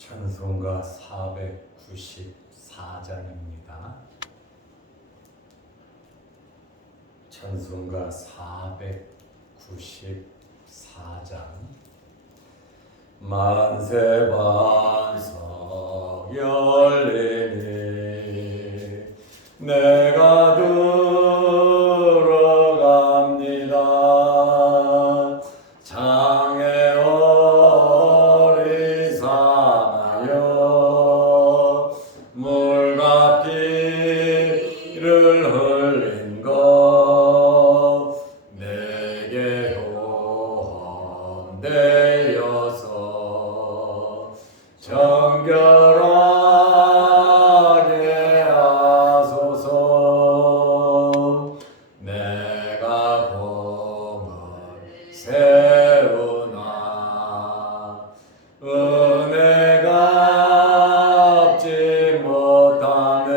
찬송가 494장입니다. 찬송가 494장. 만세 반석 열리니 내가 들어갑니다. 장애 어리사나여 물과 피를 흘린 것 내게 호헌되어서 정결하게 하소서. 내가 공을 세우나 은혜가 갚지 못하네.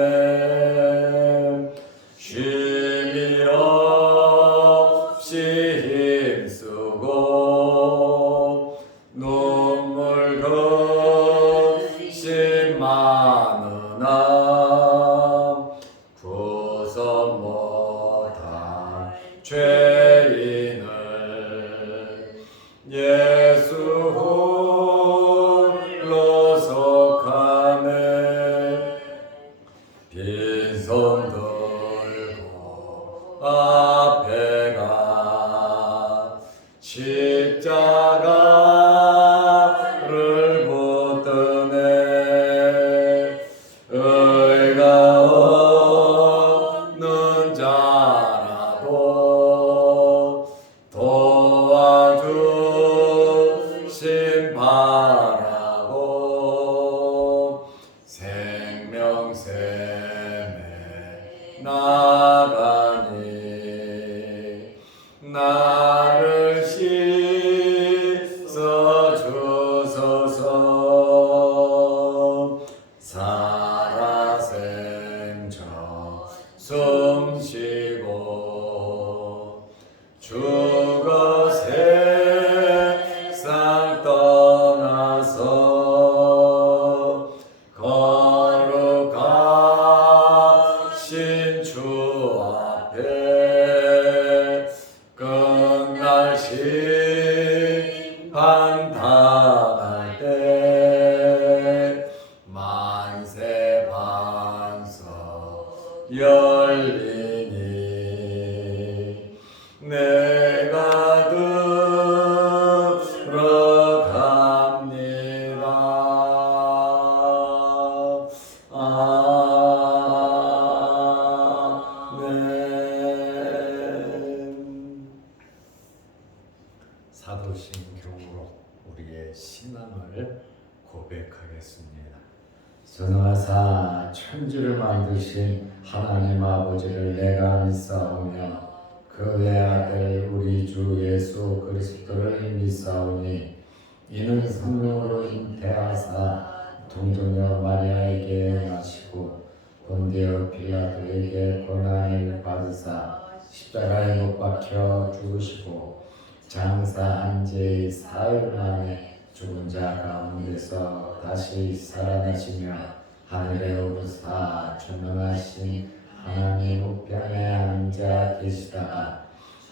쉼이 없이 힘쓰고 눈물 근심 많으나 구속 못한 죄인을 예수 홀로 속하네. 빈손 들고 앞에 가 십자가를 붙드네. 의가 없는 자라도 도와주심 바라고 생명샘에 나가니 나를 씻어 주소서. 살아생전 숨쉬고 죽어 세상 떠나서 거룩하신 주 앞에 끝날 심판 당할 때 만세 반석 열리니 내가 들어갑니다. 아멘. 사도신경으로 우리의 신앙을 고백하겠습니다. 전하사 천지를 만드신 하나님 아버지를 내가 믿사오며 그 외아들 우리 주 예수 그리스도를 믿사오니 이는 성령으로 잉태하사 동정녀 마리아에게 나시고 본디오 빌라도에게 고난을 받으사 십자가에 못 박혀 죽으시고 장사 한지 사흘 만에 죽은 자 가운데서 다시 살아나시며 하늘에 오르사 전능하신 하나님 우편에 앉아 계시다가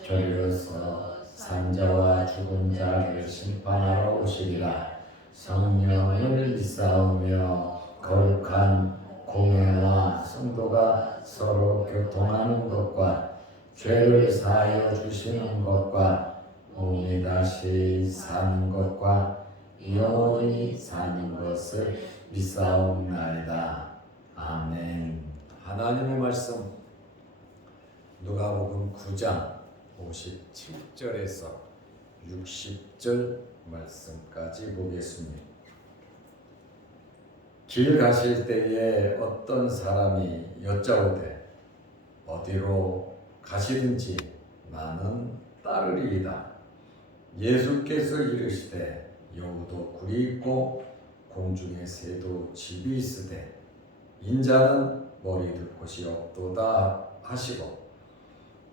저리로서 산자와 죽은 자를 심판하러 오시리라. 성령을 믿사오며 거룩한 공회와 성도가 서로 교통하는 것과 죄를 사하여 주시는 것과 몸이 다시 사는 것과 영원히 사는 것을 믿사옵나이다. 아멘. 하나님의 말씀 누가복음 9장 57절에서 60절 말씀까지 보겠습니다. 길 가실 때에 어떤 사람이 여짜오되 어디로 가시든지 나는 따르리이다. 예수께서 이르시되 여우도 굴이 있고 공중에 새도 집이 있으되 인자는 머리둘 곳이 없도다 하시고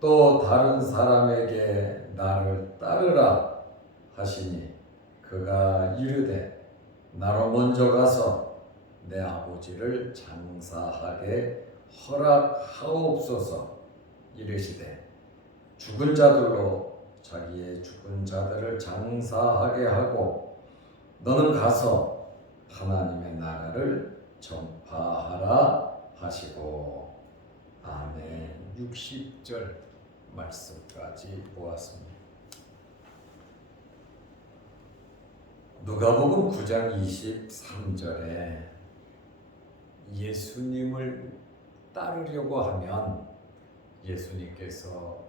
또 다른 사람에게 나를 따르라 하시니 그가 이르되 나로 먼저 가서 내 아버지를 장사하게 허락하옵소서. 이르시되 죽은 자들로 자기의 죽은 자들을 장사하게 하고 너는 가서 하나님의 나라를 전파하라 하시고. 아멘. 60절 말씀까지 보았습니다. 누가복음 9장 23절에 예수님을 따르려고 하면 예수님께서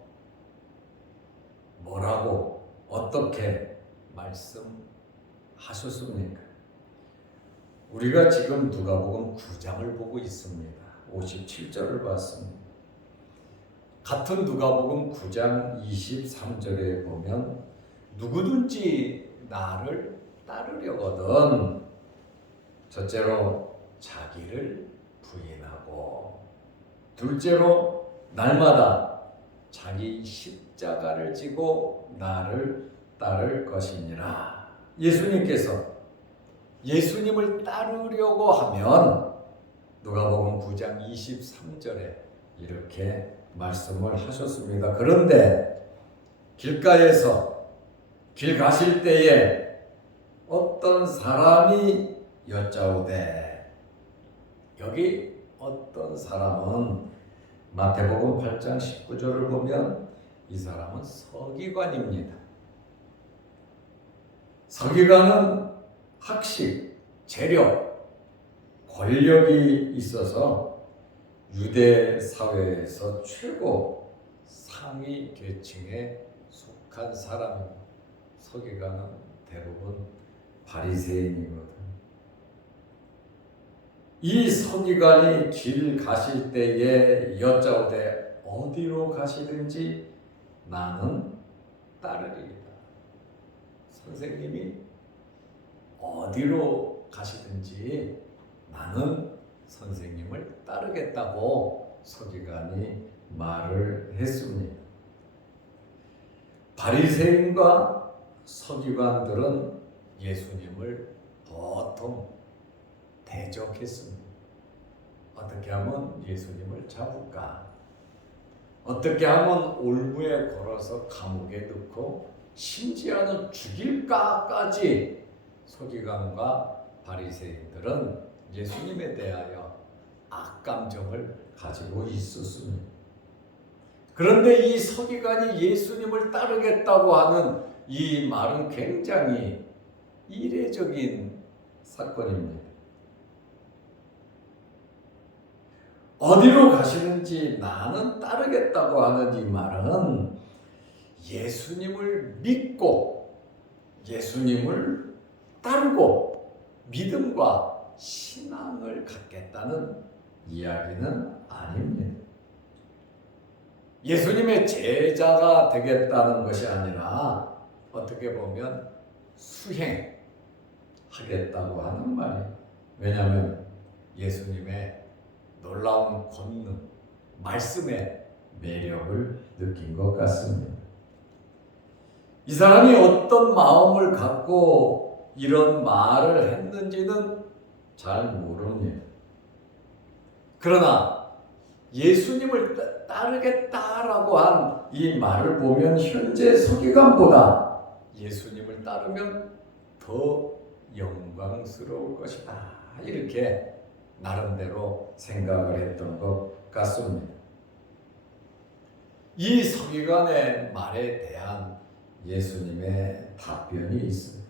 뭐라고 어떻게 말씀하셨습니까? 우리가 지금 누가복음 9장을 보고 있습니다. 57절을 봤습니다. 같은 누가복음 9장 23절에 보면 누구든지 나를 따르려거든 첫째로 자기를 부인하고 둘째로 날마다 자기 십자가를 지고 나를 따를 것이니라. 예수님께서 예수님을 따르려고 하면 누가복음 9장 23절에 이렇게 말씀을 하셨습니다. 그런데 길가에서 길 가실 때에 어떤 사람이 여짜오되, 여기 어떤 사람은 마태복음 8장 19절을 보면 이 사람은 서기관입니다. 서기관은 학식, 재력, 권력이 있어서 유대 사회에서 최고 상위 계층에 속한 사람입니다. 서기관은 대부분 바리새인이거든. 이 서기관이 길 가실 때에 여짜오되 어디로 가시든지 나는 따르리이다. 선생님이 어디로 가시든지 나는 선생님을 따르겠다고 서기관이 말을 했습니다. 바리새인과 서기관들은 예수님을 보통 대적했습니다. 어떻게 하면 예수님을 잡을까? 어떻게 하면 올무에 걸어서 감옥에 넣고 심지어는 죽일까까지 서기관과 바리새인들은 예수님에 대하여 악감정을 가지고 있었습니다. 그런데 이 서기관이 예수님을 따르겠다고 하는 이 말은 굉장히 이례적인 사건입니다. 어디로 가시는지 나는 따르겠다고 하는 이 말은 예수님을 믿고 예수님을 따르고 믿음과 신앙을 갖겠다는 이야기는 아닙니다. 예수님의 제자가 되겠다는 것이 아니라 어떻게 보면 수행하겠다고 하는 말이에요. 왜냐하면 예수님의 놀라운 권능, 말씀의 매력을 느낀 것 같습니다. 이 사람이 어떤 마음을 갖고 이런 말을 했는지는 잘 모릅니다. 그러나 예수님을 따르겠다라고 한 이 말을 보면 현재 서기관보다 예수님을 따르면 더 영광스러울 것이다. 이렇게 나름대로 생각을 했던 것 같습니다. 이 서기관의 말에 대한 예수님의 답변이 있습니다.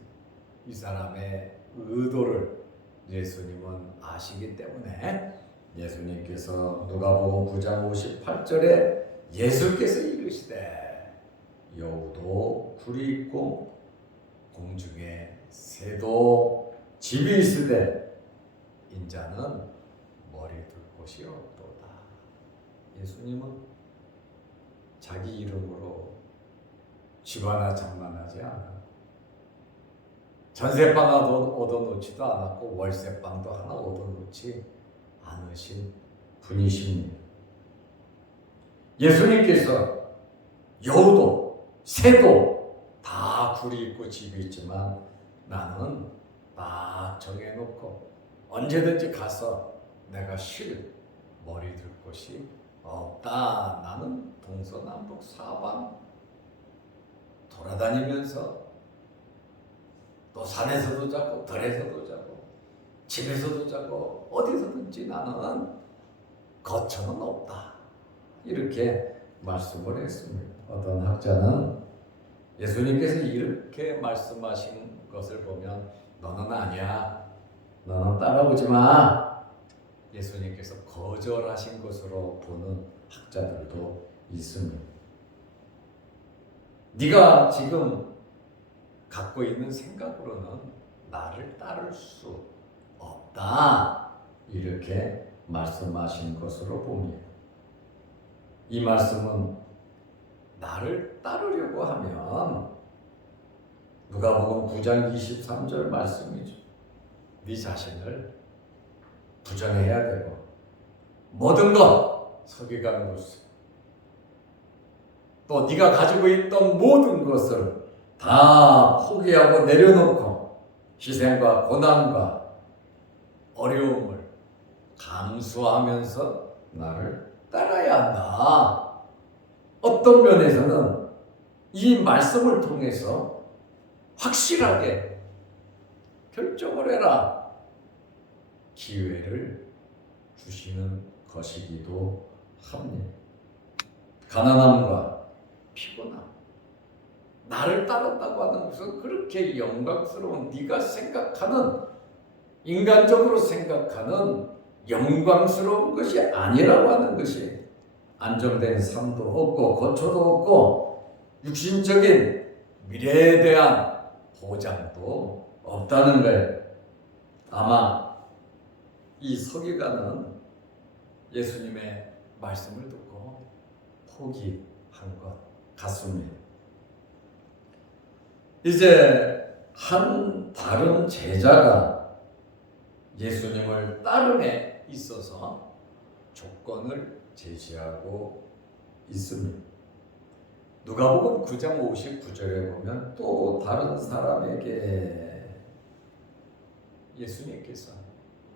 이 사람의 의도를 예수님은 아시기 때문에 예수님께서 누가복음 9장 58절에 예수께서 이르시되 여우도 굴이 있고 공중에 새도 집이 있으되 인자는 머리 둘 곳이 없도다. 예수님은 자기 이름으로 집 하나 장만하지 않았고 전세방 하나 얻어놓지도 않았고 월세방도 하나 얻어놓지 않으신 분이십니다. 예수님께서 여우도 새도 다 굴이 있고 집이 있지만 나는 딱 정해놓고 언제든지 가서 내가 쉴 머리 들 곳이 없다. 나는 동서남북 사방 돌아다니면서 또 산에서도 자고 들에서도 자고 집에서도 자고 어디서든지 나는 거처는 없다. 이렇게 말씀을 했습니다. 어떤 학자는 예수님께서 이렇게 말씀하신 것을 보면 너는 아니야. 너는 따라오지 마. 예수님께서 거절하신 것으로 보는 학자들도 있습니다. 네가 지금 갖고 있는 생각으로는 나를 따를 수 없다. 이렇게 말씀하신 것으로 봅니다. 이 말씀은 나를 따르려고 하면 누가복음 9장 23절 말씀이죠. 네 자신을 부정해야 되고 모든 것 서기관 것을 또 네가 가지고 있던 모든 것을 다 포기하고 내려놓고 희생과 고난과 어려움을 감수하면서 나를 따라야 한다. 어떤 면에서는 이 말씀을 통해서 확실하게 결정을 해라. 기회를 주시는 것이기도 합니다. 가난함과 피곤함. 나를 따랐다고 하는 것은 그렇게 영광스러운 네가 생각하는 인간적으로 생각하는 영광스러운 것이 아니라고 하는 것이 안정된 삶도 없고 거처도 없고 육신적인 미래에 대한 보장도 없다는 거예요. 아마 이 서기관은 예수님의 말씀을 듣고 포기한 것 같습니다. 이제 한 다른 제자가 예수님을 따름에 있어서 조건을 제시하고 있습니다. 누가복음 9장 59절에 보면 또 다른 사람에게 예수님께서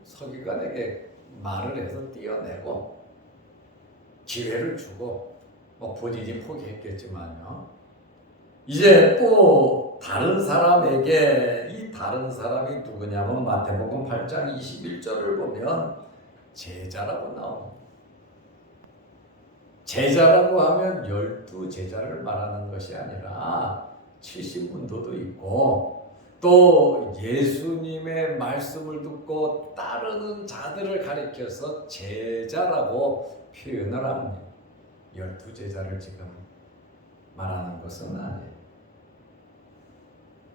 서기관에게 말을 해서 띄어내고 기회를 주고 본인이 포기했겠지만요. 이제 또 다른 사람에게 이 다른 사람이 누구냐면 마태복음 8장 21절을 보면 제자라고 나옵니다. 제자라고 하면 12제자를 말하는 것이 아니라 70문도도 있고 또 예수님의 말씀을 듣고 따르는 자들을 가리켜서 제자라고 표현을 합니다. 12제자를 지금 말하는 것은 아니에요.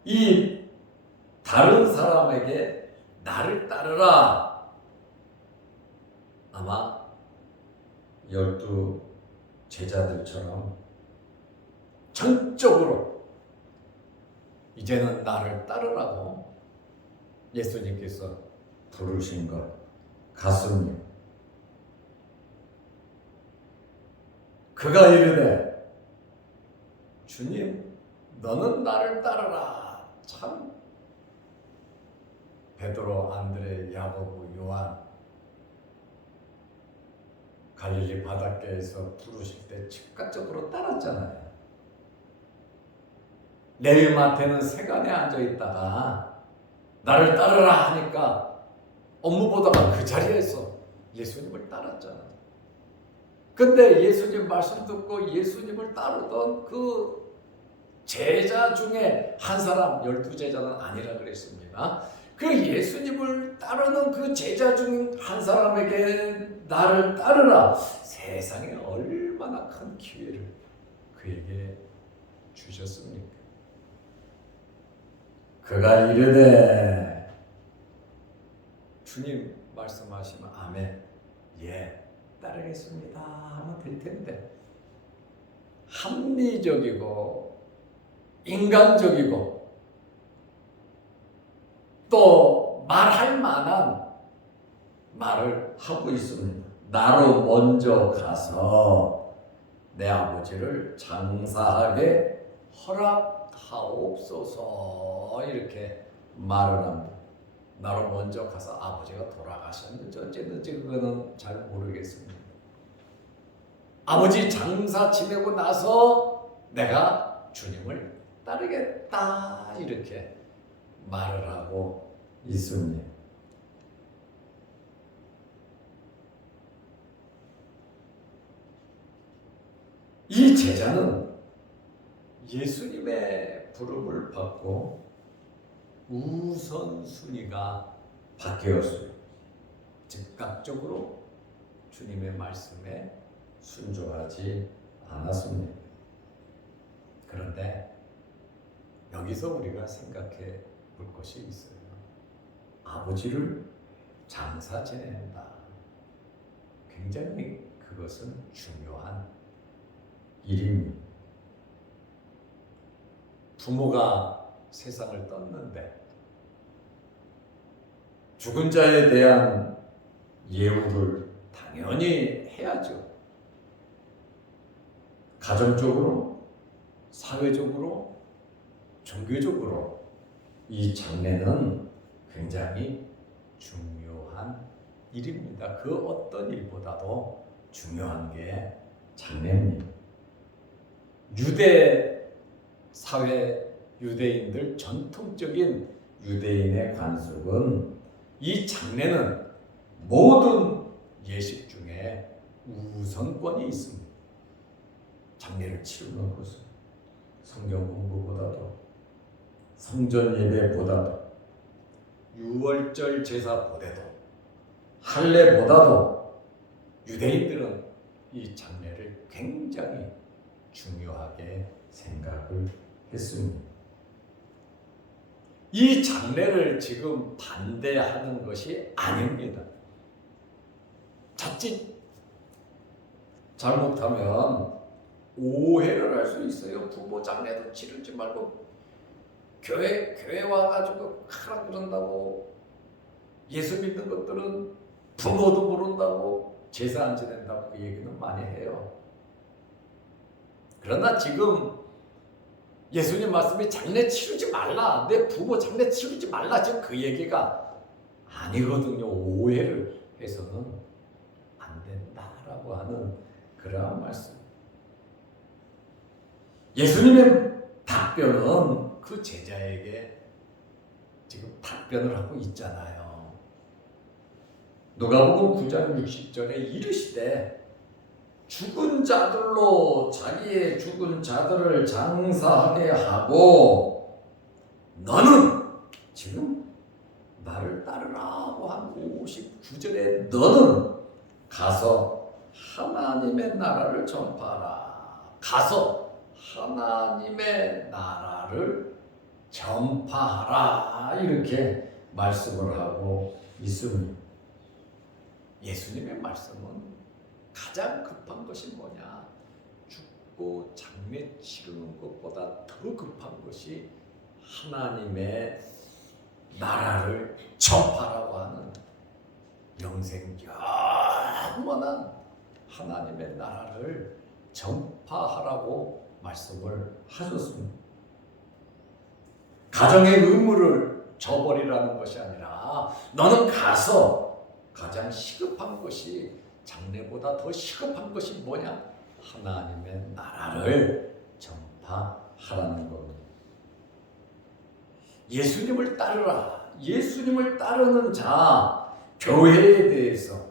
이 다른 사람에게 나를 따르라. 아마 12제자들처럼 전적으로 이제는 나를 따르라고 예수님께서 부르신 것 같습니다. 그가 이르되 주님 너는 나를 따르라. 참 베드로, 안드레, 야고보, 요한 갈릴리 바닷가에서 부르실 때 즉각적으로 따랐잖아요. 레위 마태는 세간에 앉아 있다가 나를 따르라 하니까 업무 보다가 그 자리에서 예수님을 따랐잖아요. 근데 예수님 말씀 듣고 예수님을 따르던 그 제자 중에 한 사람, 12제자는 아니라 그랬습니다. 그 예수님을 따르는 그 제자 중 한 사람에게 나를 따르라. 세상에 얼마나 큰 기회를 그에게 주셨습니까? 그가 이르되 주님 말씀하시면 아멘, 예, 따르겠습니다 하면 될 텐데 합리적이고 인간적이고 또 말할 만한 말을 하고 있습니다. 나로 먼저 가서 내 아버지를 장사하게 허락하옵소서 이렇게 말을 합니다. 나로 먼저 가서 아버지가 돌아가셨는지 어쨌는지 그거는 잘 모르겠습니다. 아버지 장사 지내고 나서 내가 주님을 따르겠다 이렇게 말을 하고 있습니다. 이 제자는 예수님의 부름을 받고 우선순위가 바뀌었어요. 즉각적으로 주님의 말씀에 순종하지 않았습니다. 그런데 여기서 우리가 생각해 볼 것이 있어요. 아버지를 장사 지낸다. 굉장히 그것은 중요한 일입니다. 부모가 세상을 떴는데 죽은 자에 대한 예우를 당연히 해야죠. 가정적으로, 사회적으로, 종교적으로 이 장례는 굉장히 중요한 일입니다. 그 어떤 일보다도 중요한 게 장례입니다. 유대 사회, 유대인들 전통적인 유대인의 관습은 이 장례는 모든 예식 중에 우선권이 있습니다. 장례를 치르는 것은 성경 공부보다도 성전 예배보다도 유월절 제사보다도 할례보다도 유대인들은 이 장례를 굉장히 중요하게 생각을 했습니다. 이 장례를 지금 반대하는 것이 아닙니다. 자칫 잘못하면 오해를 할 수 있어요. 부모 장례도 치르지 말고 교회 와가지고 하라 그런다고, 예수 믿는 것들은 부모도 모른다고 제사 안 지낸다고 그 얘기는 많이 해요. 그러나 지금 예수님 말씀이 장례 치르지 말라, 내 부모 장례 치르지 말라, 지금 그 얘기가 아니거든요. 오해를 해서는 안 된다라고 하는 그러한 말씀. 예수님의 답변은 그 제자에게 지금 답변을 하고 있잖아요. 누가복음 9장 60절에 이르시되 죽은 자들로 자기의 죽은 자들을 장사하게 하고 너는 지금 나를 따르라고 한 59절에 너는 가서 하나님의 나라를 전파하라. 가서 하나님의 나라를 전파하라. 이렇게 말씀을 하고 있습니다. 예수님의 말씀은 가장 급한 것이 뭐냐? 죽고 장례 치르는 것보다 더 급한 것이 하나님의 나라를 전파하라고 하는 영생 영원한 하나님의 나라를 전파하라고 말씀을 하셨습니다. 가정의 의무를 저버리라는 것이 아니라 너는 가서 가장 시급한 것이, 장례보다 더 시급한 것이 뭐냐? 하나님의 나라를 전파하라는 겁니다. 예수님을 따르라. 예수님을 따르는 자, 교회에 대해서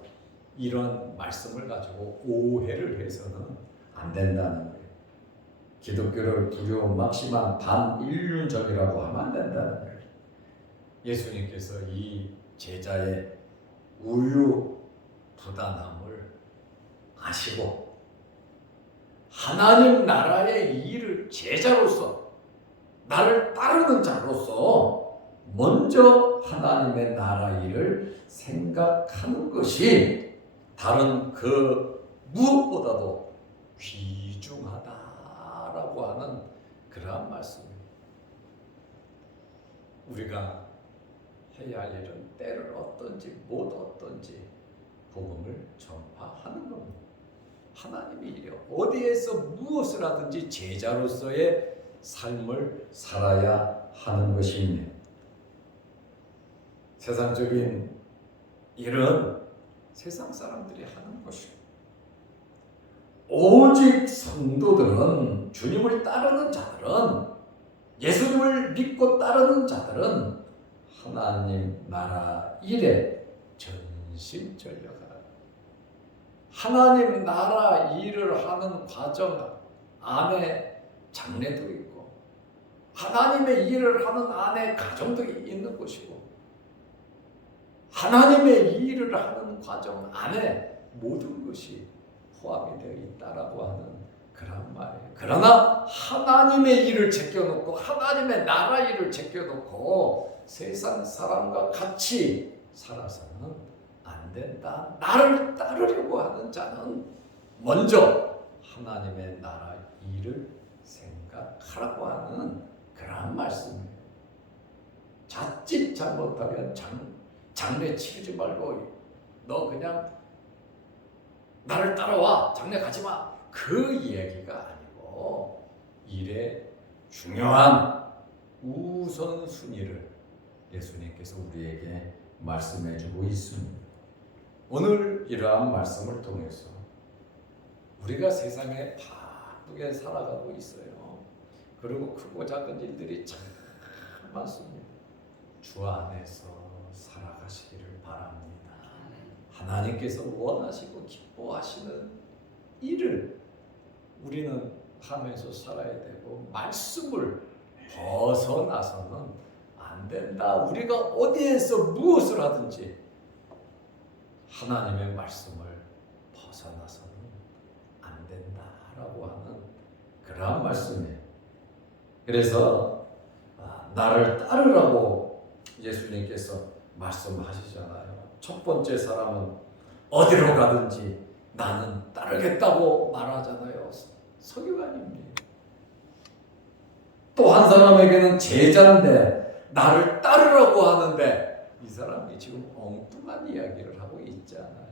이런 말씀을 가지고 오해를 해서는 안 된다는 거예요. 기독교를 불효막심한 반인륜적이라고 하면 안 된다는 거예요. 예수님께서 이 제자의 우유부단함을 아시고 하나님 나라의 일을 제자로서, 나를 따르는 자로서 먼저 하나님의 나라 일을 생각하는 것이 다른 그 무엇보다도 귀중하다라고 하는 그러한 말씀입니다. 우리가 해야 할 일은 때를 얻든지 못 얻든지 복음을 전파하는 겁니다. 하나님의 일이요, 어디에서 무엇을 하든지 제자로서의 삶을 살아야 하는 것입니다. 세상적인 일은 세상 사람들이 하는 것이고, 오직 성도들은, 주님을 따르는 자들은, 예수님을 믿고 따르는 자들은 하나님 나라 일에 전심전력하라. 하나님 나라 일을 하는 과정 안에 장래도 있고, 하나님의 일을 하는 안에 가정도 있는 것이고, 하나님의 일을 하는 과정 안에 모든 것이 포함이 되어 있다라고 하는 그런 말이에요. 그러나 하나님의 일을 제껴놓고, 하나님의 나라 일을 제껴놓고 세상 사람과 같이 살아서는 안 된다. 나를 따르려고 하는 자는 먼저 하나님의 나라 일을 생각하라고 하는 그런 말씀이에요. 자칫 잘못하면 장례 치르지 말고 너 그냥 나를 따라와, 장례 가지 마, 그 이야기가 아니고 일의 중요한 우선순위를 예수님께서 우리에게 말씀해 주고 있습니다. 오늘 이러한 말씀을 통해서 우리가 세상에 바쁘게 살아가고 있어요. 그리고 크고 작은 일들이 참 많습니다. 주 안에서 살아가시기를 바랍니다. 하나님께서 원하시고 기뻐하시는 일을 우리는 하면서 살아야 되고, 말씀을 벗어나서는 안 된다. 우리가 어디에서 무엇을 하든지 하나님의 말씀을 벗어나서는 안 된다라고 하는 그러한 말씀이에요. 그래서 나를 따르라고 예수님께서 말씀하시잖아요. 첫 번째 사람은 어디로 가든지 나는 따르겠다고 말하잖아요. 서기관입니다. 또 한 사람에게는 제자인데 나를 따르라고 하는데 이 사람이 지금 엉뚱한 이야기를 하고 있잖아요.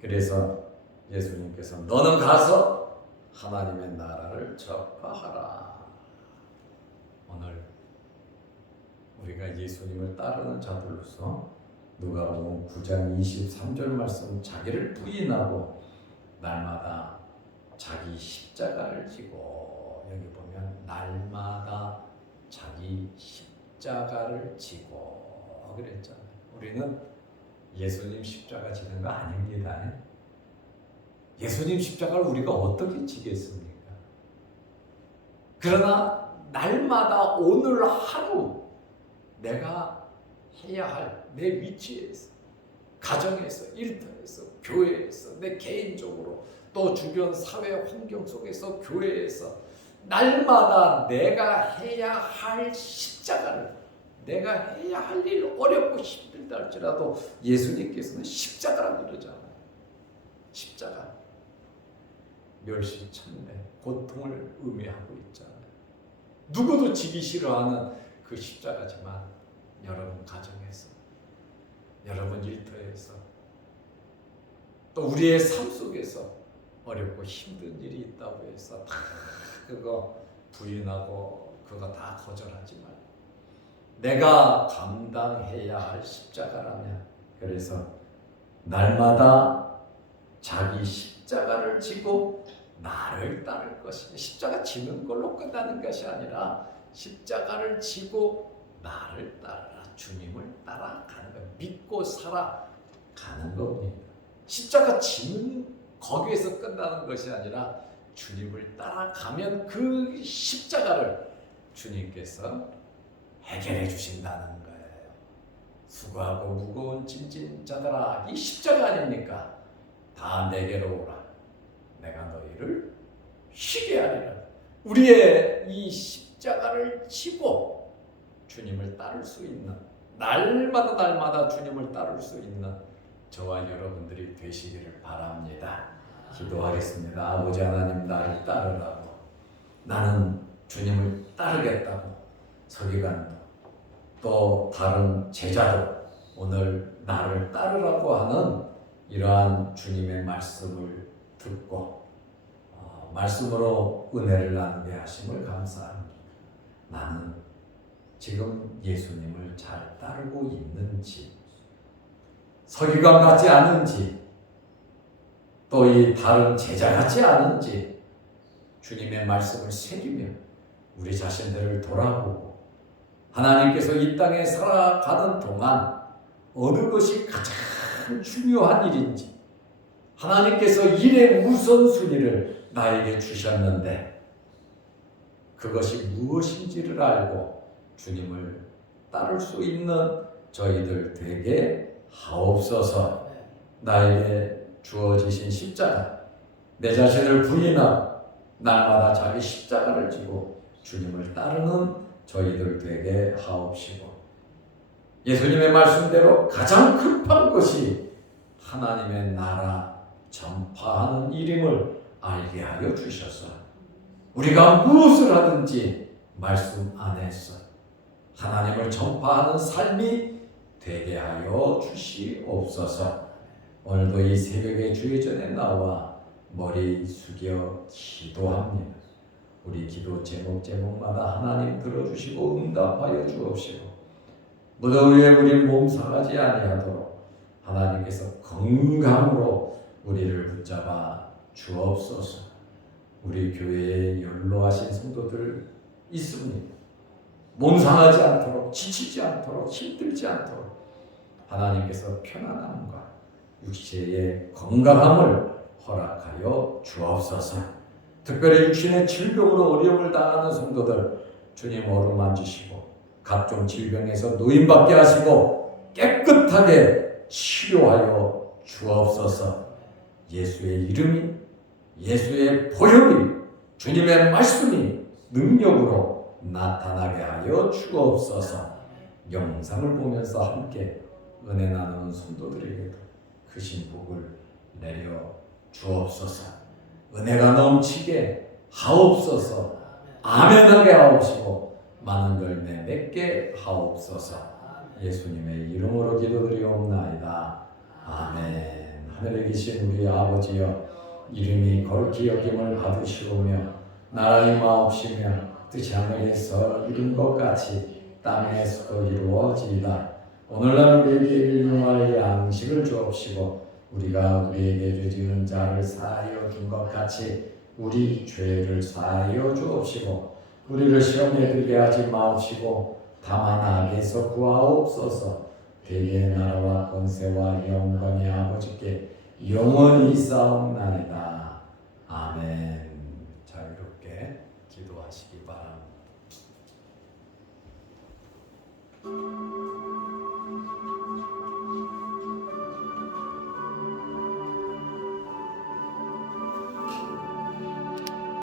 그래서 예수님께서 너는 가서 하나님의 나라를 전파하라. 오늘 우리가 예수님을 따르는 자들로서 누가복음 9장 23절 말씀, 자기를 부인하고 날마다 자기 십자가를 지고, 여기 보면 날마다 자기 십자가를 지고 그랬잖아요. 우리는 예수님 십자가 지는 거 아닙니다. 예수님 십자가를 우리가 어떻게 지겠습니까? 그러나 날마다 오늘 하루 내가 해야 할 내 위치에서, 가정에서, 일터에서, 교회에서, 내 개인적으로, 또 주변 사회 환경 속에서, 교회에서 날마다 내가 해야 할 십자가를, 내가 해야 할 일 어렵고 힘들다 할지라도 예수님께서는 십자가라고 그러잖아요. 십자가, 멸시천대, 고통을 의미하고 있잖아요. 누구도 지기 싫어하는 그 십자가지만 여러분 가정에서, 여러분 일터에서, 또 우리의 삶 속에서 어렵고 힘든 일이 있다고 해서 다 그거 부인하고 그거 다 거절하지 말고, 내가 감당해야 할 십자가라면, 그래서 날마다 자기 십자가를 지고 나를 따를 것이니, 십자가 지는 걸로 끝나는 것이 아니라 십자가를 지고 나를 따르라. 주님을 따라가는 것, 믿고 살아가는 겁니다. 십자가 지는 거기에서 끝나는 것이 아니라 주님을 따라가면 그 십자가를 주님께서 해결해 주신다는 거예요. 수고하고 무거운 짐진 자들아, 이 십자가 아닙니까? 다 내게로 오라. 내가 너희를 쉬게 하리라. 우리의 이 십자가를 지고 주님을 따를 수 있는, 날마다 주님을 따를 수 있는 저와 여러분들이 되시기를 바랍니다. 기도하겠습니다. 아버지 하나님, 나를 따르라고, 나는 주님을 따르겠다고 서기관도 또 다른 제자도 오늘 나를 따르라고 하는 이러한 주님의 말씀을 듣고 말씀으로 은혜를 나누게 하심을 감사합니다. 나는 지금 예수님을 잘 따르고 있는지, 서기관 같지 않은지, 또 이 다른 제자 같지 않은지 주님의 말씀을 새기며 우리 자신들을 돌아보고 하나님께서 이 땅에 살아가는 동안 어느 것이 가장 중요한 일인지, 하나님께서 일의 우선순위를 나에게 주셨는데 그것이 무엇인지를 알고 주님을 따를 수 있는 저희들 되게 하옵소서. 나에게 주어지신 십자가, 내 자신을 부인하고 날마다 자기 십자가를 지고 주님을 따르는 저희들 되게 하옵시고, 예수님의 말씀대로 가장 급한 것이 하나님의 나라 전파하는 일임을 알게 하여 주셔서 우리가 무엇을 하든지 말씀 안에서 하나님을 전파하는 삶이 되게 하여 주시옵소서. 오늘도 이 새벽에 주의 전에 나와 머리 숙여 기도합니다. 우리 기도 제목마다 하나님 들어주시고 응답하여 주옵시고, 무더위에 우리 몸 상하지 아니하도록 하나님께서 건강으로 우리를 붙잡아 주옵소서. 우리 교회에 연로하신 성도들 있습니다. 몸 상하지 않도록, 지치지 않도록, 힘들지 않도록 하나님께서 편안함과 육체의 건강함을 허락하여 주옵소서. 특별히 육신의 질병으로 어려움을 당하는 성도들 주님 어루만지시고 각종 질병에서 노임받게 하시고 깨끗하게 치료하여 주옵소서. 예수의 이름이, 예수의 보혈이, 주님의 말씀이 능력으로 나타나게 하여 주옵소서. 영상을 보면서 함께 은혜 나누는 성도들에게도 크신 복을 내려 주옵소서. 은혜가 넘치게 하옵소서. 아멘하게 하옵시고 많은 열매 맺게 하옵소서. 예수님의 이름으로 기도드리옵나이다. 아멘. 하늘에 계신 우리 아버지여, 이름이 거룩히 여김을 받으시오며 나라의 마옵시며 뜻이 하늘에서 이룬 것 같이 땅에서도 이루어지이다. 오늘날 우리에게 일용할 양식을 주옵시고 우리가 우리에게 죄지은 자를 사하여 준 것 같이 우리 죄를 사하여 주옵시고 우리를 시험에 들게 하지 마옵시고 다만 악에서 구하옵소서. 대개의 나라와 권세와 영광이 아버지께 영원히 싸움나이다. 아멘. 자유롭게 기도하시기 바랍니다.